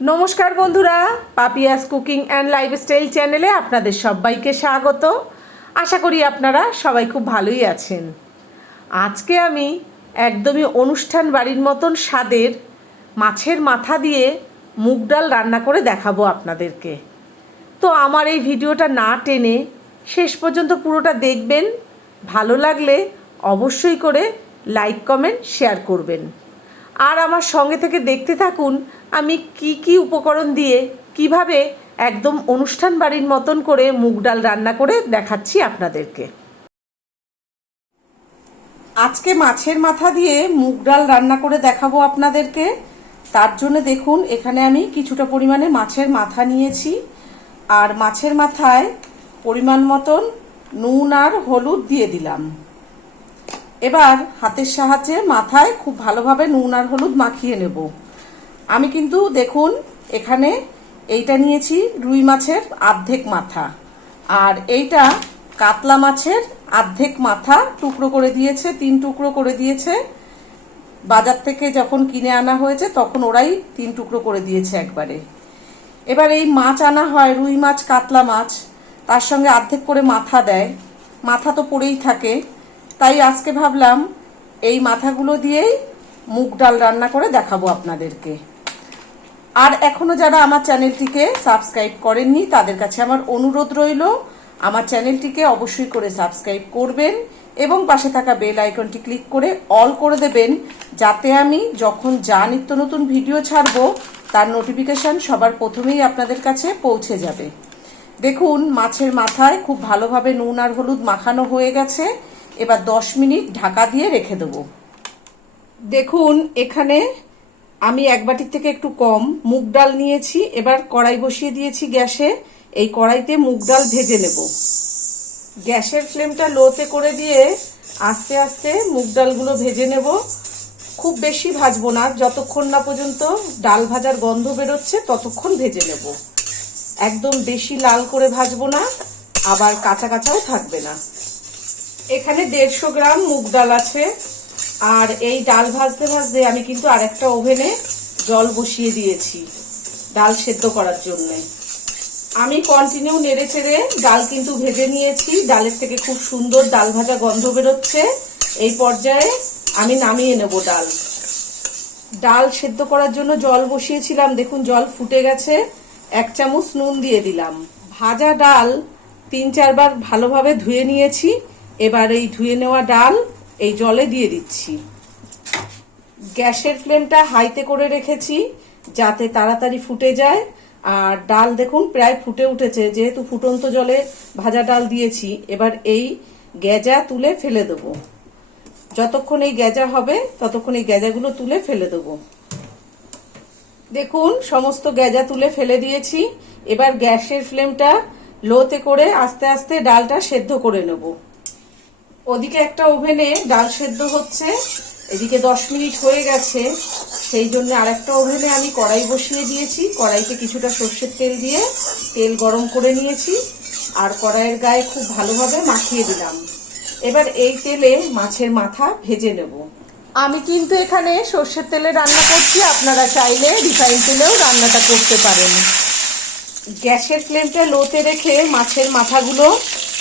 নমস্কার বন্ধুরা, Papiya's cooking and lifestyle চ্যানেলে আপনাদের সবাইকে স্বাগত। আশা করি আপনারা সবাই খুব ভালোই আছেন। আজকে আমি একদমই অনুষ্ঠান বাড়ির মতন স্বাদের মাছের মাথা দিয়ে মুগ ডাল রান্না করে দেখাবো আপনাদেরকে। তো আমার এই ভিডিওটা না টেনে শেষ পর্যন্ত পুরোটা দেখবেন। ভালো লাগলে অবশ্যই করে লাইক কমেন্ট শেয়ার করবেন। আর আমার সঙ্গে থেকে দেখতে থাকুন আমি কি কি উপকরণ দিয়ে কিভাবে একদম অনুষ্ঠান বাড়ির মতন করে মুগ ডাল রান্না করে দেখাচ্ছি আপনাদেরকে। আজকে মাছের মাথা দিয়ে মুগ ডাল রান্না করে দেখাবো আপনাদেরকে। তার জন্য দেখুন এখানে আমি কিছুটা পরিমাণে মাছের মাথা নিয়েছি, আর মাছের মাথায় পরিমাণ মতন নুন আর হলুদ দিয়ে দিলাম। এবার হাতের সাহায্যে মাথায় খুব ভালোভাবে নুন আর হলুদ মাখিয়ে নেব। আমি কিন্তু দেখুন এখানে এইটা নিয়েছি রুই মাছের আর্ধেক মাথা, আর এইটা কাতলা মাছের আর্ধেক মাথা টুকরো করে দিয়েছে, 3 টুকরো করে দিয়েছে। বাজার থেকে যখন কিনে আনা হয়েছে তখন ওরাই 3 টুকরো করে দিয়েছে একবারে। এবার এই মাছ আনা হয় রুই মাছ কাতলা মাছ, তার সঙ্গে অর্ধেক করে মাথা দেয়, মাথা তো পড়েই থাকে। তাই আজকে ভাবলাম এই মাথাগুলো দিয়েই মুগ ডাল রান্না করে দেখাবো আপনাদেরকে। আর এখনো যারা আমার চ্যানেলটিকে সাবস্ক্রাইব করেননি তাদের কাছে আমার অনুরোধ রইল, আমার চ্যানেলটিকে অবশ্যই করে সাবস্ক্রাইব করবেন এবং পাশে থাকা বেল আইকনটি ক্লিক করে অল করে দেবেন, যাতে আমি যখন যা নিত্য নতুন ভিডিও ছাড়বো তার নোটিফিকেশন সবার প্রথমেই আপনাদের কাছে পৌঁছে যাবে। দেখুন মাছের মাথায় খুব ভালোভাবে নুন আর হলুদ মাখানো হয়ে গেছে। এবার 10 মিনিট ঢাকা দিয়ে রেখে দেবো। দেখুন এখানে আমি এক বাটির থেকে একটু কম মুগ ডাল নিয়েছি। এবার কড়াই বসিয়ে দিয়েছি গ্যাসে। এই কড়াইতে মুগ ডাল ভেজে নেব। গ্যাসের ফ্লেমটা লোতে করে দিয়ে আস্তে আস্তে মুগ ডালগুলো ভেজে নেব। খুব বেশি ভাজবো না, যতক্ষণ না পর্যন্ত ডাল ভাজার গন্ধ বেরোচ্ছে ততক্ষণ ভেজে নেব। একদম বেশি লাল করে ভাজবো না, আবার কাঁচা কাঁচাও থাকবে না। এখানে 150 গ্রাম মুগ ডাল আছে, আর এই ডাল ভাজতে ভাজতে আমি কিন্তু আরেকটা ওভেনে জল বসিয়ে দিয়েছি ডাল সেদ্ধ করার জন্য। আমি কন্টিনিউ নেড়ে চেড়ে ডাল কিন্তু ভেজে নিয়েছি। ডালের থেকে খুব সুন্দর ডাল ভাজা গন্ধ বেরোচ্ছে। এই পর্যায়ে আমি নামিয়ে নেব ডাল। ডাল সেদ্ধ করার জন্য জল বসিয়েছিলাম, দেখুন জল ফুটে গেছে। 1 চামচ নুন দিয়ে দিলাম। ভাজা ডাল 3-4 বার ভালোভাবে ধুয়ে নিয়েছি। এবার এই ধুয়ে নেওয়া ডাল এই জলে দিয়ে দিচ্ছি। গ্যাসের ফ্লেমটা হাইতে করে রেখেছি যাতে তাড়াতাড়ি ফুটে যায়। আর ডাল দেখুন প্রায় ফুটে উঠেছে, যেহেতু ফুটন্ত জলে ভাজা ডাল দিয়েছি। এবার এই গেজা তুলে ফেলে দেবো। যতক্ষণ এই গেজা হবে ততক্ষণ এই গেজাগুলো তুলে ফেলে দেবো। দেখুন সমস্ত গেজা তুলে ফেলে দিয়েছি। এবার গ্যাসের ফ্লেমটা লোতে করে আস্তে আস্তে ডালটা সেদ্ধ করে নেব। ওদিকে একটা ওভেনে ডাল সেদ্ধ হচ্ছে, এদিকে 10 মিনিট হয়ে গেছে। সেই জন্য আরেকটা ওভেনে আমি কড়াই বসিয়ে দিয়েছি। কড়াইতে কিছুটা সর্ষের তেল দিয়ে তেল গরম করে নিয়েছি, আর কড়াইয়ের গায়ে খুব ভালোভাবে মাখিয়ে দিলাম। এবার এই তেলে মাছের মাথা ভেজে নেব। আমি কিন্তু এখানে সর্ষের তেলে রান্না করছি, আপনারা চাইলে রিফাইন তেলেও রান্নাটা করতে পারেন। গ্যাসের ফ্লেমটা লোতে রেখে মাছের মাথাগুলো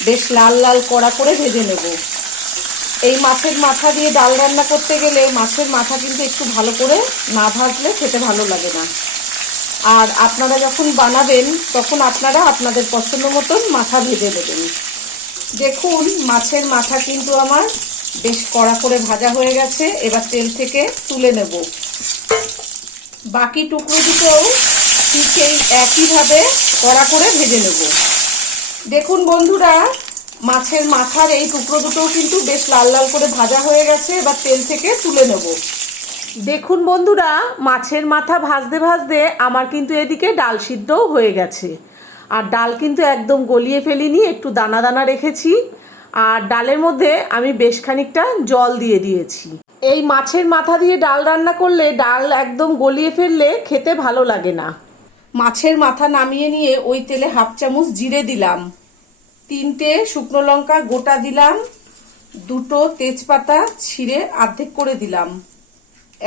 বেশ লাল লাল কড়া করে ভেজে নেব। এই মাছের মাথা দিয়ে ডাল রান্না করতে গেলে মাছের মাথা কিন্তু একটু ভালো করে না ভাজলে খেতে ভালো লাগে না। আর আপনারা যখন বানাবেন তখন আপনারা আপনাদের পছন্দ মতন মাথা ভেজে নেবেন। দেখুন মাছের মাথা কিন্তু আমার বেশ কড়া করে ভাজা হয়ে গেছে। এবার তেল থেকে তুলে নেব। বাকি টুকরো দুটোও ঠিক এই একইভাবে কড়া করে ভেজে নেব। দেখুন বন্ধুরা মাছের মাথার এই টুকরো দুটোও কিন্তু বেশ লাল লাল করে ভাজা হয়ে গেছে। এবার তেল থেকে তুলে নেব। দেখুন বন্ধুরা মাছের মাথা ভাজতে ভাজতে আমার কিন্তু এদিকে ডাল সিদ্ধও হয়ে গেছে। আর ডাল কিন্তু একদম গলিয়ে ফেলিনি, একটু দানা দানা রেখেছি। আর ডালের মধ্যে আমি বেশ খানিকটা জল দিয়ে দিয়েছি। এই মাছের মাথা দিয়ে ডাল রান্না করলে ডাল একদম গলিয়ে ফেললে খেতে ভালো লাগে না। মাছের মাথা নামিয়ে নিয়ে ওই তেলে 1/2 চামচ জিরে দিলাম, 3টে শুকনো লঙ্কা গোটা দিলাম, 2টো তেজপাতা ছিঁড়ে অর্ধেক করে দিলাম,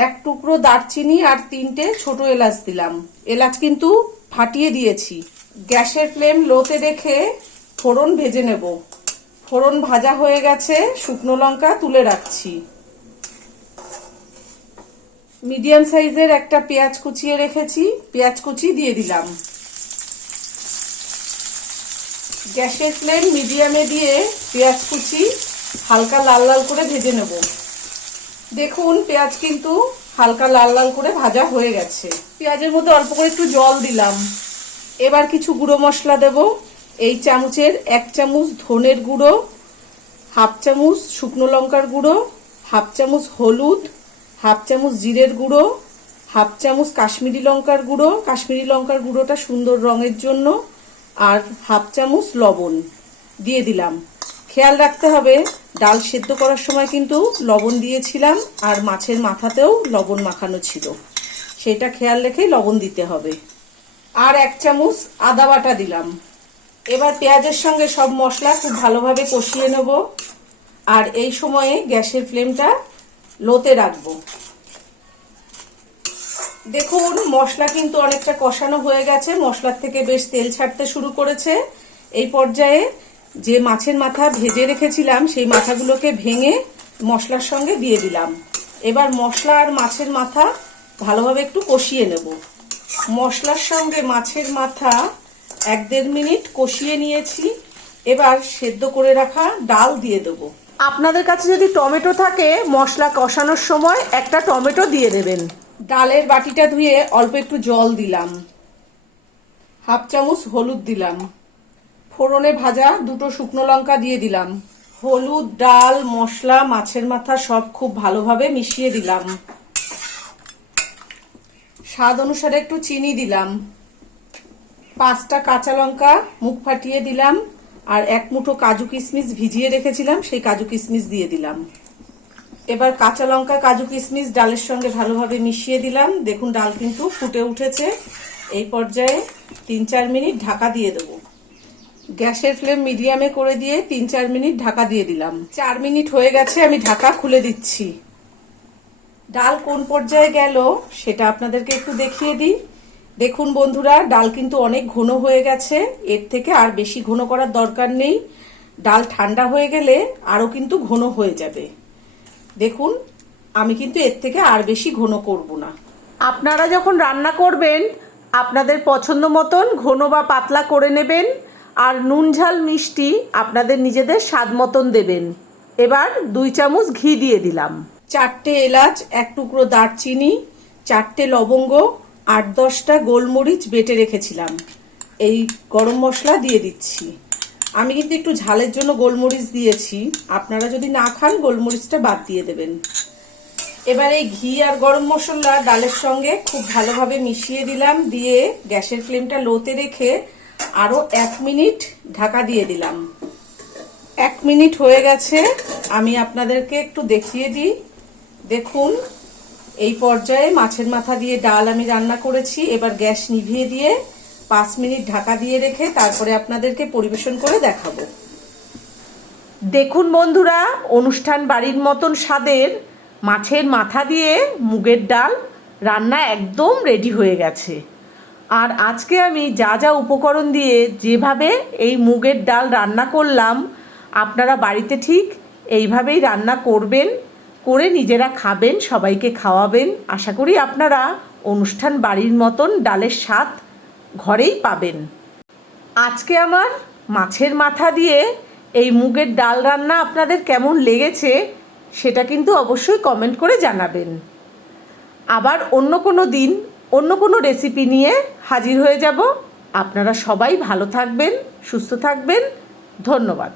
এক টুকরো দারচিনি আর 3টে ছোট এলাচ দিলাম। এলাচ কিন্তু ফাটিয়ে দিয়েছি। গ্যাসের ফ্লেম লোতে রেখে ফোড়ন ভেজে নেব। ফোড়ন ভাজা হয়ে গেছে, শুকনো লঙ্কা তুলে রাখছি। মিডিয়াম সাইজের একটা পেঁয়াজ কুচিয়ে রেখেছি, পেঁয়াজ কুচি দিয়ে দিলাম। গ্যাসের ফ্লেম মিডিয়ামে দিয়ে পেঁয়াজ কুচি হালকা লাল লাল করে ভেজে নেব। দেখুন পেঁয়াজ কিন্তু হালকা লাল লাল করে ভাজা হয়ে গেছে। পেঁয়াজের মধ্যে অল্প করে একটু জল দিলাম। এবার কিছু গুঁড়ো মশলা দেব। এই চামচের 1 চামচ ধনের গুঁড়ো, 1/2 চামচ শুকনো লঙ্কার গুঁড়ো, 1/2 চামচ হলুদ, 1/2 চামচ জিরের গুঁড়ো, 1/2 চামচ কাশ্মীরি লঙ্কার গুঁড়ো। কাশ্মীরি লঙ্কার গুঁড়োটা সুন্দর রঙের জন্য। আর 1/2 চামচ লবণ দিয়ে দিলাম। খেয়াল রাখতে হবে ডাল সেদ্ধ করার সময় কিন্তু লবণ দিয়েছিলাম, আর মাছের মাথাতেও লবণ মাখানো ছিল, সেটা খেয়াল রেখেই লবণ দিতে হবে। আর 1 চামচ আদা বাটা দিলাম। এবার পেঁয়াজের সঙ্গে সব মশলা খুব ভালোভাবে কষিয়ে নেব। আর এই সময়ে গ্যাসের ফ্লেমটা লোতে রাখবো। দেখুন মশলা কিন্তু অনেকটা কষানো হয়ে গেছে, মশলার থেকে বেশ তেল ছাড়তে শুরু করেছে। এই পর্যায়ে যে মাছের মাথা ভেজে রেখেছিলাম সেই মাথাগুলোকে ভেঙে মশলার সঙ্গে দিয়ে দিলাম। এবার মশলা আর মাছের মাথা ভালোভাবে একটু কষিয়ে নেব। মশলার সঙ্গে মাছের মাথা 1-1.5 মিনিট কষিয়ে নিয়েছি। এবার সেদ্ধ করে রাখা ডাল দিয়ে দেবো। আপনাদের কাছে যদি টমেটো থাকে মশলা কষানোর সময় একটা টমেটো দিয়ে দেবেন। ডালের বাটিটা ধুয়ে অল্প একটু জল দিলাম। 1/2 চামচ হলুদ দিলাম। ফোড়নে ভাজা 2টো শুকনো লঙ্কা দিয়ে দিলাম। হলুদ, ডাল, মশলা, মাছের মাথা সব খুব ভালোভাবে মিশিয়ে দিলাম। স্বাদ অনুসারে একটু চিনি দিলাম। 5টা কাঁচা লঙ্কা মুখ ফাটিয়ে দিলাম। আর 1 মুঠো কাজু কিশমিশ ভিজিয়ে রেখেছিলাম, সেই কাজু কিশমিশ দিয়ে দিলাম। এবার কাঁচা লঙ্কা, কাজু কিশমিশ ডালের সঙ্গে ভালোভাবে মিশিয়ে দিলাম। দেখুন ডাল কিন্তু ফুটে উঠেছে। এই পর্যায়ে 3-4 মিনিট ঢাকা দিয়ে দেবো। গ্যাসের ফ্লেম মিডিয়ামে করে দিয়ে 3-4 মিনিট ঢাকা দিয়ে দিলাম। 4 মিনিট হয়ে গেছে, আমি ঢাকা খুলে দিচ্ছি। ডাল কোন পর্যায়ে গেল সেটা আপনাদেরকে একটু দেখিয়ে দিই। দেখুন বন্ধুরা ডাল কিন্তু অনেক ঘন হয়ে গেছে, এর থেকে আর বেশি ঘন করার দরকার নেই। ডাল ঠান্ডা হয়ে গেলে আরও কিন্তু ঘন হয়ে যাবে। দেখুন আমি কিন্তু এর থেকে আর বেশি ঘন করব না। আপনারা যখন রান্না করবেন আপনাদের পছন্দ মতন ঘন বা পাতলা করে নেবেন। আর নুন ঝাল মিষ্টি আপনাদের নিজেদের স্বাদ মতন দেবেন। এবার 2 চামচ ঘি দিয়ে দিলাম। 4টে এলাচ, 1 টুকরো দারচিনি, 4টে লবঙ্গ, 8-10টা গোলমরিচ বেটে রেখেছিলাম। এই গরম মশলা দিয়ে দিচ্ছি। আমি কিন্তু একটু ঝালের জন্য গোলমরিচ দিয়েছি, আপনারা যদি না খান গোলমরিচটা বাদ দিয়ে দেবেন। এবার এই ঘি আর গরম মশলা ডালের সঙ্গে খুব ভালোভাবে মিশিয়ে দিলাম। দিয়ে গ্যাসের ফ্লেমটা লোতে রেখে আরো 1 মিনিট ঢাকা দিয়ে দিলাম। 1 মিনিট হয়ে গেছে, আমি আপনাদেরকে একটু দেখিয়ে দিই। দেখুন এই পর্যায়ে মাছের মাথা দিয়ে ডাল আমি রান্না করেছি। এবার গ্যাস নিভিয়ে দিয়ে 5 মিনিট ঢাকা দিয়ে রেখে তারপরে আপনাদেরকে পরিবেশন করে দেখাবো। দেখুন বন্ধুরা অনুষ্ঠান বাড়ির মতন স্বাদের মাছের মাথা দিয়ে মুগের ডাল রান্না একদম রেডি হয়ে গেছে। আর আজকে আমি যা যা উপকরণ দিয়ে যেভাবে এই মুগের ডাল রান্না করলাম আপনারা বাড়িতে ঠিক এইভাবেই রান্না করবেন, করে নিজেরা খাবেন, সবাইকে খাওয়াবেন। আশা করি আপনারা অনুষ্ঠান বাড়ির মতন ডালের স্বাদ ঘরেই পাবেন। আজকে আমার মাছের মাথা দিয়ে এই মুগের ডাল রান্না আপনাদের কেমন লেগেছে সেটা কিন্তু অবশ্যই কমেন্ট করে জানাবেন। আবার অন্য কোনো দিন অন্য কোনো রেসিপি নিয়ে হাজির হয়ে যাব। আপনারা সবাই ভালো থাকবেন, সুস্থ থাকবেন। ধন্যবাদ।